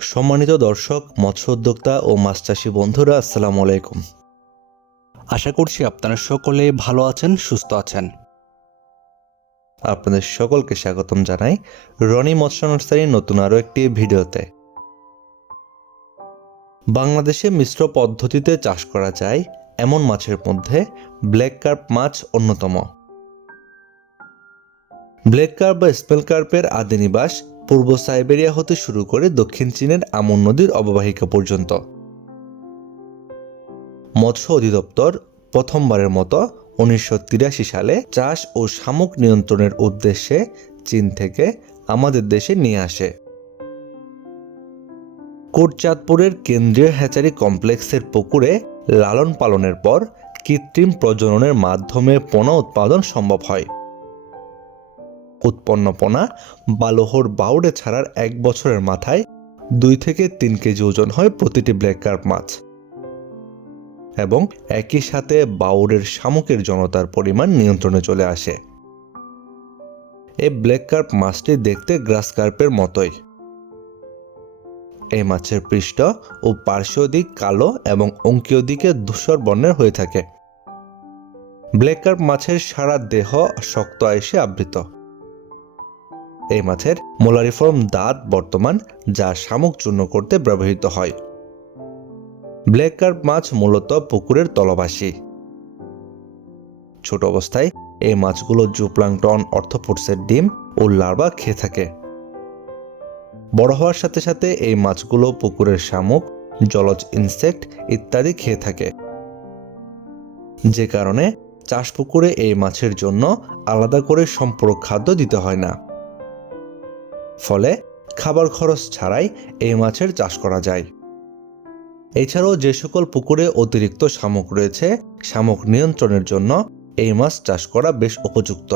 সম্মানিত দর্শক, মৎস্য উদ্যোক্তা ও মাছ চাষি বন্ধুরা, আসসালামু আলাইকুম। আশা করছি আপনারা সকলে ভালো আছেন, সুস্থ আছেন। আপনাদের সকলকে স্বাগতম জানাই রনি মৎস্য নার্সারির নতুন আরও একটি ভিডিওতে। বাংলাদেশে মিশ্র পদ্ধতিতে চাষ করা যায় এমন মাছের মধ্যে ব্ল্যাক কার্প মাছ অন্যতম। ব্ল্যাক কার্প বা স্পেল কার্পের আদি নিবাস পূর্ব সাইবেরিয়া হতে শুরু করে দক্ষিণ চীনের আমন নদীর অববাহিকা পর্যন্ত। মৎস্য অধিদপ্তর প্রথমবারের মতো 1983 সালে চাষ ও শামুক নিয়ন্ত্রণের উদ্দেশ্যে চীন থেকে আমাদের দেশে নিয়ে আসে। কোটচাঁদপুরের কেন্দ্রীয় হ্যাচারি কমপ্লেক্সের পুকুরে লালন পালনের পর কৃত্রিম প্রজননের মাধ্যমে পোনা উৎপাদন সম্ভব হয়। উৎপন্ন পোনা বা লোহর বাউডে ছাড়ার 1 বছরের মাথায় 2 থেকে 3 কেজি ওজন হয় প্রতিটি ব্ল্যাক কার্প মাছ, এবং একই সাথে বাউরের শামুকের জনতার পরিমাণ নিয়ন্ত্রণে চলে আসে। এই ব্ল্যাক কার্প মাছটি দেখতে গ্রাস কার্পের মতোই। এই মাছের পৃষ্ঠ ও পার্শ্বীয় দিক কালো এবং অঙ্কীয় দিকে ধূসর বর্ণের হয়ে থাকে। ব্ল্যাক কার্প মাছের সারা দেহ শক্ত আঁশে আবৃত। এই মাছের মোলারিফর্ম দাঁত বর্তমান, যা শামুক চূর্ণ করতে ব্যবহৃত হয়। ব্ল্যাক কার্প মাছ মূলত পুকুরের তলবাসী। ছোট অবস্থায় এই মাছগুলো জুপ্লাঙ্কটন, অর্থোপোডসের ডিম ও লার্ভা খেয়ে থাকে। বড় হওয়ার সাথে সাথে এই মাছগুলো পুকুরের শামুক, জলজ ইনসেক্ট ইত্যাদি খেয়ে থাকে, যে কারণে চাষ পুকুরে এই মাছের জন্য আলাদা করে সম্পূরক খাদ্য দিতে হয় না। ফলে খাবার খরচ ছাড়াই এই মাছের চাষ করা যায়। এছাড়াও যে সকল পুকুরে অতিরিক্ত শামুক রয়েছে, শামুক নিয়ন্ত্রণের জন্য এই মাছ চাষ করা বেশ উপযুক্ত।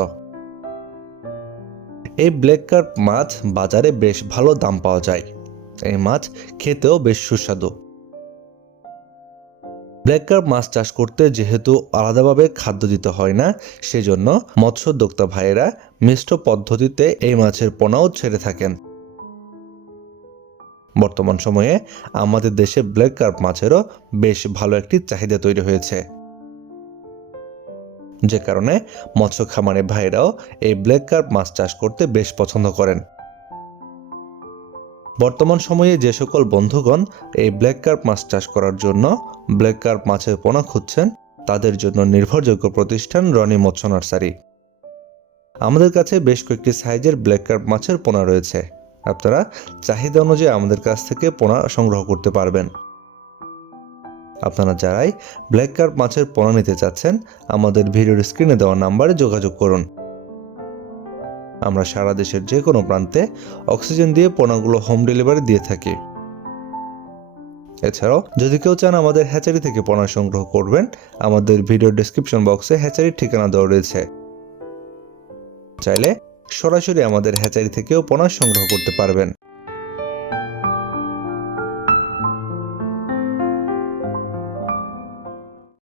এই ব্ল্যাক কার্প মাছ বাজারে বেশ ভালো দাম পাওয়া যায়। এই মাছ খেতেও বেশ সুস্বাদু। ব্ল্যাক কার্প মাছ চাষ করতে যেহেতু আলাদাভাবে খাদ্য দিতে হয় না, সেজন্য মৎস্যোদ্যোক্তা ভাইয়েরা মিশ্র পদ্ধতিতে এই মাছের পোনাও ছেড়ে থাকেন। বর্তমান সময়ে আমাদের দেশে ব্ল্যাক কার্প মাছেরও বেশ ভালো একটি চাহিদা তৈরি হয়েছে, যে কারণে মৎস্য খামারে ভাইরাও এই ব্ল্যাক কার্প মাছ চাষ করতে বেশ পছন্দ করেন। বর্তমান সময়ে যে সকল বন্ধুগণ এই ব্ল্যাক কার্প মাছ চাষ করার জন্য ব্ল্যাক কার্প মাছের পোনা খুঁজছেন, তাদের জন্য নির্ভরযোগ্য প্রতিষ্ঠান রনি মৎস্য নার্সারি। আমাদের কাছে বেশ কয়েকটি সাইজের ব্ল্যাক কার্প মাছের পোনা রয়েছে। আপনারা চাহিদা অনুযায়ী আমাদের কাছ থেকে পোনা সংগ্রহ করতে পারবেন। আপনারা যারাই ব্ল্যাক কার্প মাছের পোনা নিতে চাচ্ছেন, আমাদের ভিডিওর স্ক্রিনে দেওয়া নাম্বারে যোগাযোগ করুন। আমরা সারা দেশের যে কোনো প্রান্তে অক্সিজেন দিয়ে পোনাগুলো হোম ডেলিভারি দিয়ে থাকি। এছাড়াও যদি কেউ চান আমাদের হ্যাচারি থেকে পোনা সংগ্রহ করবেন, আমাদের ভিডিও ডেসক্রিপশন বক্সে হ্যাচারির ঠিকানা দেওয়া রয়েছে। চাইলে সরাসরি আমাদের হ্যাচারি থেকেও পোনা সংগ্রহ করতে পারবেন।